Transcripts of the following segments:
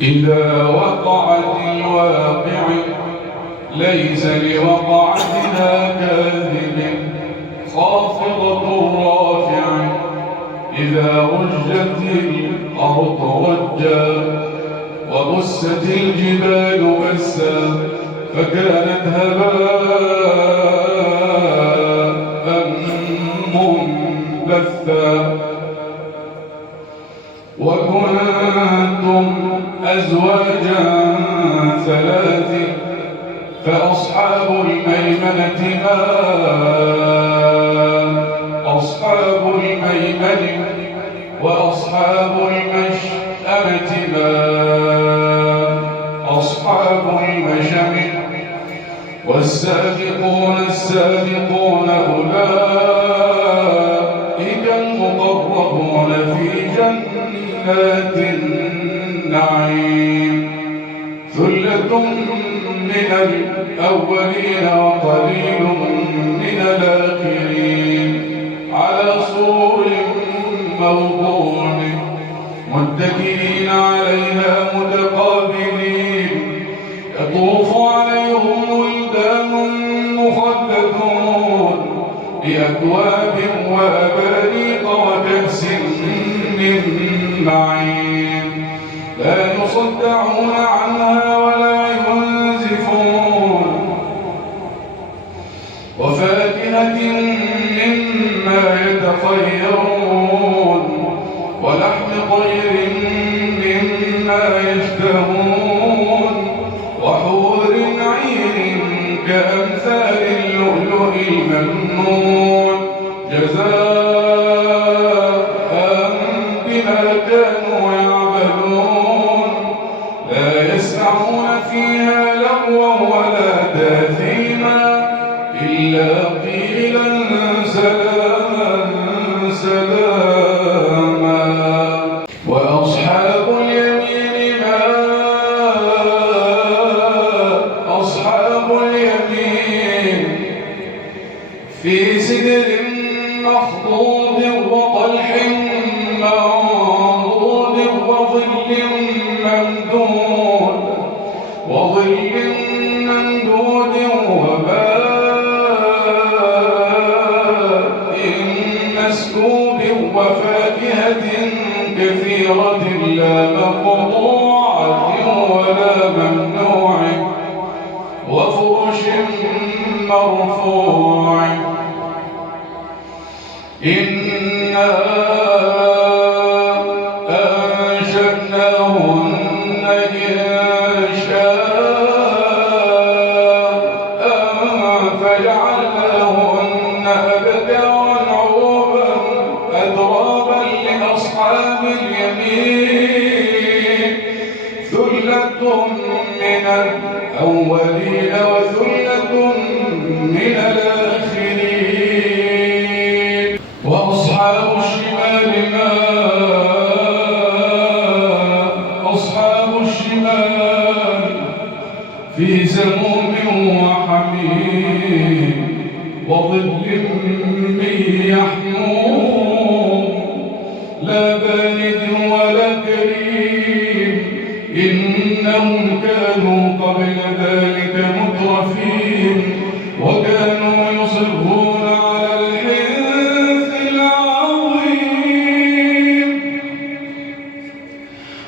إذا وقعت الواقعة ليس لوقعتها كاذب خافضة رافعة إذا رجت الأرض رجا وبست الجبال بسا فكانت هباء منبثا وكنتم أزواجا ثلاثة فأصحاب الميمنة ما أصحاب الميمنة وأصحاب المشأمة ما أصحاب المشأمة والسابقون السابقون أولئك المقربون في جنات النعيم ثلة من الأولين وقليل من الآخرين على سرر موضونة متكئين عليها متقابلين يطوف عليهم ولدان مخلدون بأكواب وأباريق وكأس من معين لا يصدعون عنها ولا ينزفون وفاكهة مما يتخيرون ولحم طير مما يشتهون وحور عين كأمثال اللؤلؤ المكنون جزاء بما كانوا يعملون لا يسمعون فيها لغوا ولا تأثيما إلا قيلا سلاما سلاما وأصحاب اليمين ما أصحاب اليمين في سدر مخضود وطلح منضود وظل ممدود وماء مسكوب وفاكهة كثيرة لا مقطوعة ولا ممنوعة وفرش مرفوعة إنا أنشأناهن إنشاء فجعلناهن أبكارا عربا أترابا لأصحاب اليمين ثلة من الأولين وثلة من الآخرين وأصحاب الشمال ما أصحاب الشمال في سموم وحميم وظل من يحموم لا بارد ولا كريم إنهم كانوا قبل ذلك مترفين وكانوا يصرون على الحنث العظيم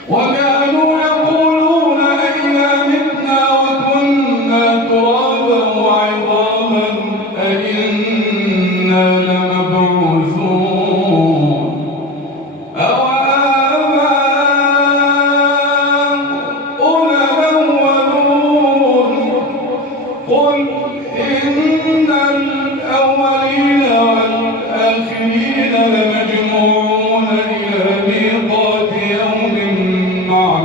وكانوا يقولون أئذا متنا وكنا ترابا وعظاما أئنا لمبعوثون أوآباؤنا الأولون قل إن الأولين والآخرين لمجموعون إلى ميقات يوم معلوم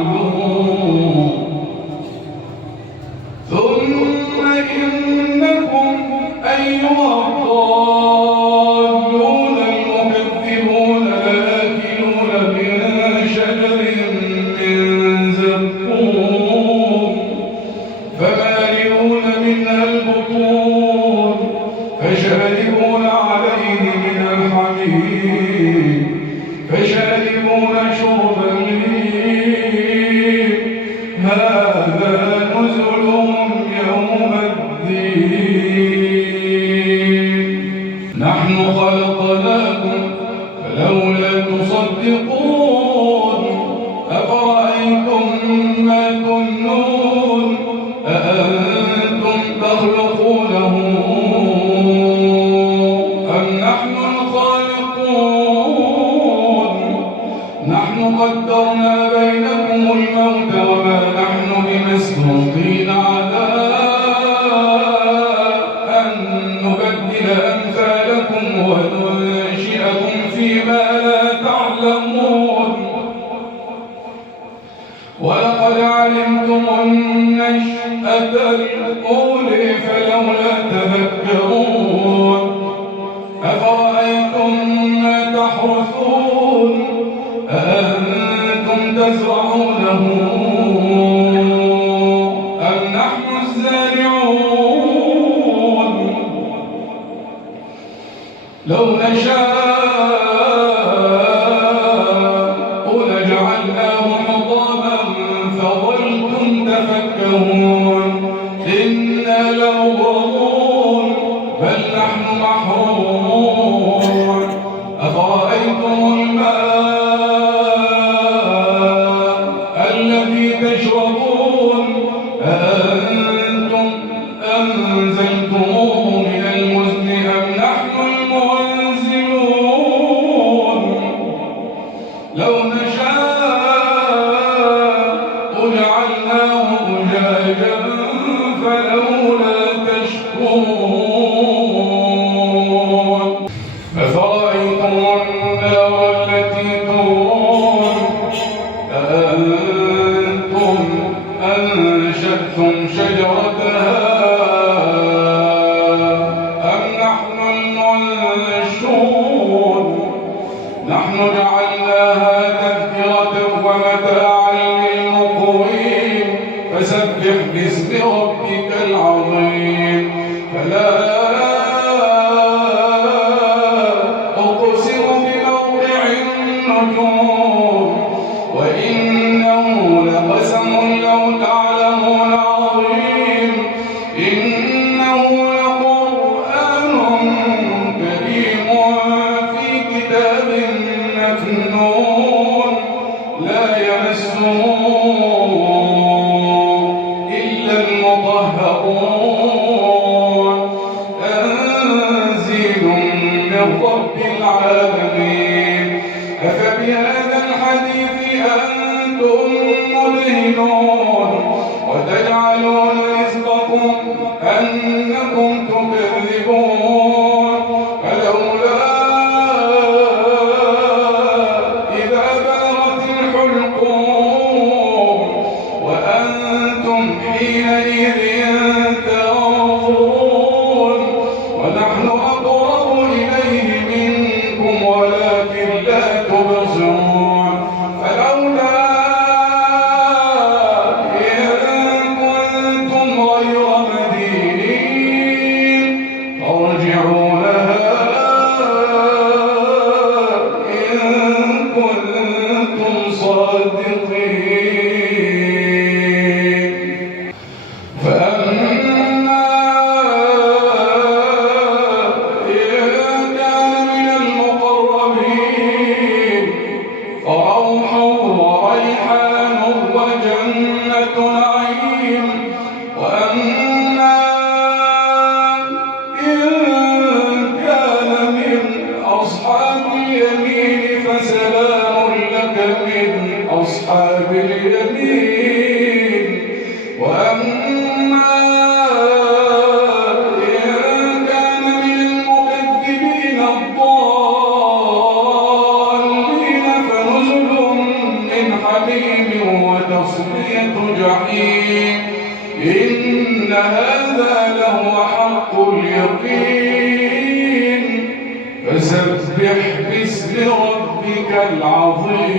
قدرنا بينكم الموت وما نحن بمسبوقين على أن نبدل أمثالكم وننشئكم فيما لا تعلمون ولقد علمتم النشأة الأولى فلولا تذكرون أفرأيتم ما تحرثون أأنتم تزرعونه أم نحن الزارعون لو نشاء لجعلناه حطاما فظلتم تفكهون إنا لمغرمون بل نحن محرومون أفرأيتم الماء الذي تشربون أأنتم أنزلتموه من المزن أم نحن المنزلون لو نشاء جعلناه أجاجا فلولا تشكرون أفرأيتم النار التي تورون أأنتم أنشأتم شجرتها أم نحن المنشئون نحن جعلناها تذكرة ومتاعا للمقوين فسبح باسم ربك العظيم فلا أقسم بموقع النجوم وإنه لقسم لو تعلمون عظيم إنه لقرآن كريم في كتاب مكنون لا يمسه إلا المطهرون تنزيل من رب العالمين أفبهذا الحديث أنتم مدهنون وتجعلون رزقكم أنكم تكذبون فلولا إذا بلغت الحلقوم وأنتم حينئذ تنظرون ونحن أقرب إليه منكم ولكن لا تبصرون فلولا إن كنتم غير مدينين فارجعونها إن كنتم صادقين فأما إن كان من المقربين فروح وريحان وجنة نعيم وأما إن كان من أصحاب اليمين فسلام لك من أصحاب اليمين وأما إن كان من المكذبين الضالين فنزل من حميم وتصلية جحيم إن هذا لهو حق اليقين فسبح باسم ربك العظيم